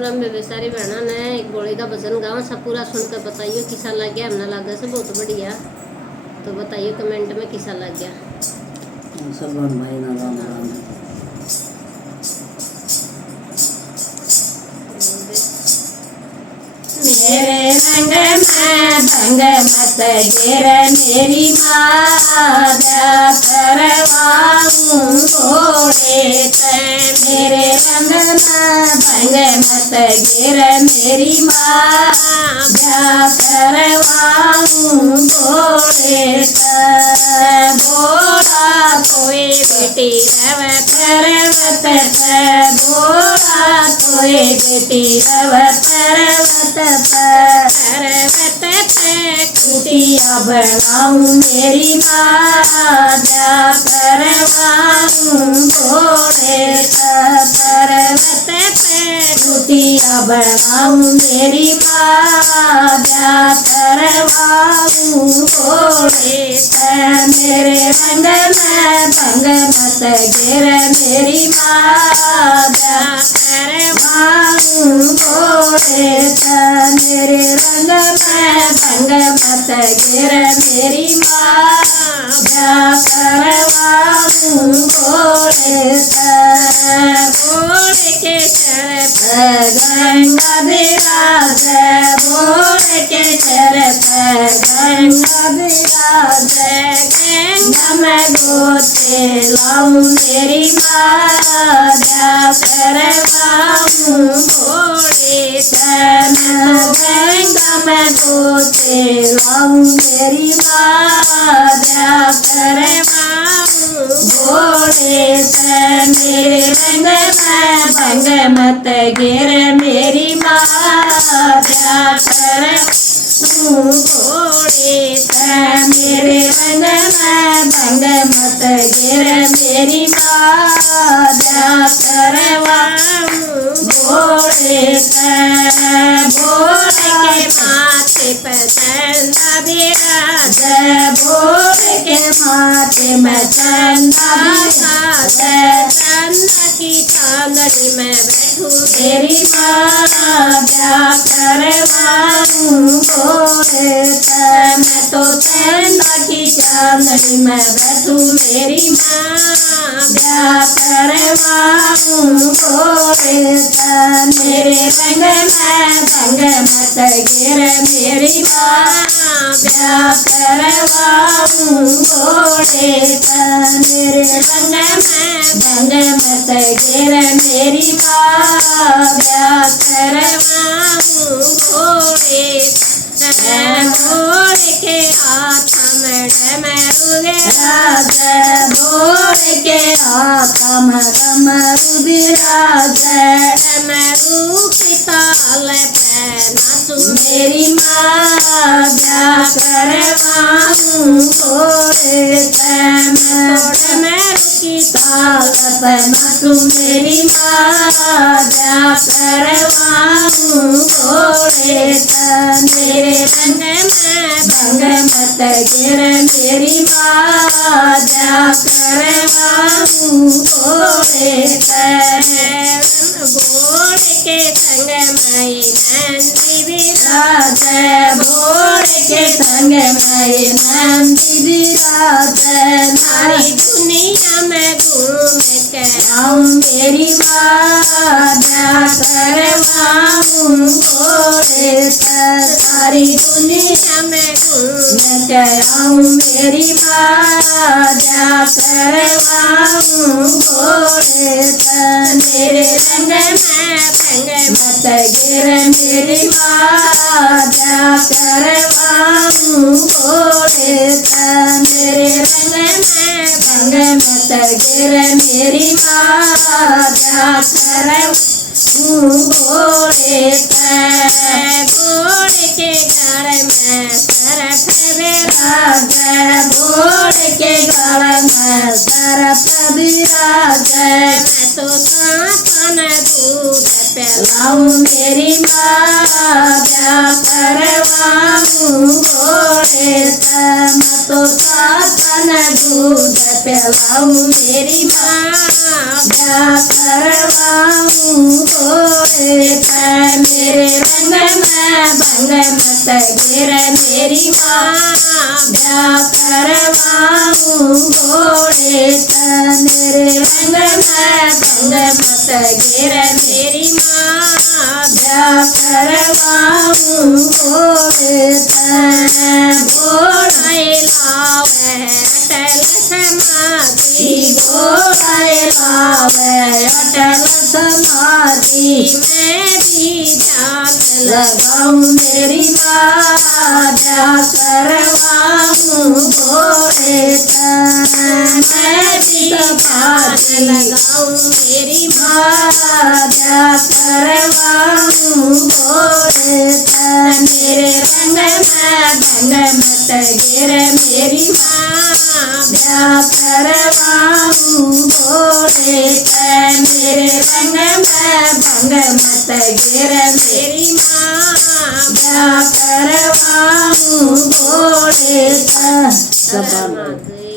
राम मेरे सारी बहनों ने एक बोली का भजन गाँव सब पूरा सुनकर बताइए किसा लग गया। हमने लगा से बहुत बढ़िया, तो बताइए कमेंट में किसा लग गया। सब भाई ना राम राम। मेरे रंग में भंग मत गिर मेरी माता करवाऊं घोड़े ते। मेरे रंग में भंग मत गिर मेरी माता करवाऊं घोड़े ते। बोला कोई बेटी रवत रवत पे, बोला कोई बेटी रवत रवत पर्वत पे कुटिया बनाऊं मेरी माता करवाऊं घोड़े पर्वत पे कुटिया बनाऊं मेरी माता करवाऊं घोड़े। मेरे रंग में भंग मत गिर मेरी माता करवाऊं घोड़े। मेरे रंग में भंग मत गिर मेरी माता करवाऊं घोड़े। घोड़े के सर पर गंगा विराज, घोड़े के सर पर गंगा विराज। गंगा में गोते लाऊं मेरी माता करवाऊं घोड़े। गंगा में गोते लाऊं मेरी माता करवाऊं घोड़े। मेरे रंग में भंग मत गिर मेरी माता करवाऊं घोड़े। मेरे रंग में भंग मत गिर मेरी माता करवाऊं घोड़े। भोर के माथे पर चंदा विराज, भोर के माथे में चंदा विराज। चंदा की चांदनी में बैठूं मेरी माता करवाऊं घोड़े। मैं तो चंदा की चांदनी में बैठूं मेरी माता करवाऊं घोड़े। मेरे रंग में भंग मत गिर मेरी माता करवाऊं घोड़े। मेरे रंग में भंग मत गिर मेरी माता करवाऊं घोड़े। घोड़े के हाथ में डमरू विराज, घोड़े के हाथ में डमरू विराज। डमरू की ताल पे नाचूं मेरी माता करवाऊं घोड़े। डमरू की ताल पे नाचूं मेरी माता करवाऊं घोड़े। मेरे रंग में भंग मत गिर मेरी माता करवाऊं घोड़े। घोड़े के संग में नंदी विराज, घोड़े के संग में नंदी विराज। सारी दुनिया में घूम के आऊं मेरी माता करवाऊं घोड़े। सारी दुनिया में घूम के आऊं मेरी माता करवाऊं घोड़े। मेरे रंग में भंग मत गिर मेरी माता करवाऊं घोड़े। मेरे रंग में भंग मत गिर मेरी माता करवाऊं घोड़े। घोड़े के गढ़ में सरफ विराज, घोड़े के गढ़ में सरफ विराज। मैं तो सांसन दूध पिलाऊं मेरी माता करवाऊं घोड़े। मैं तो सांसन दूध पिलाऊं मेरी माता करवाऊं घोड़े तै मेरे रंग में भंग मत गिर मेरी माँ ब्याह करवाऊं घोड़े तै मेरे रंग में भंग मत गिर मेरी माँ ब्याह करवाऊं घोड़े तै घोड़े लावे अटल समाधि घोड़े लावे अटल समाधि मैं भी जान लगाऊं मेरी माँ ब्याह करवाऊं घोड़े तै मैं भी जान लगाऊं मेरी माँ ब्याह करवाऊं घोड़े तै मेरे रंग में भंग मत गिर मेरी माँ ब्याह करवाऊं घोड़े तै मेरे रंग में भंग मत गिर मेरी माँ ब्याह करवाऊं घोड़े तै। सब माँ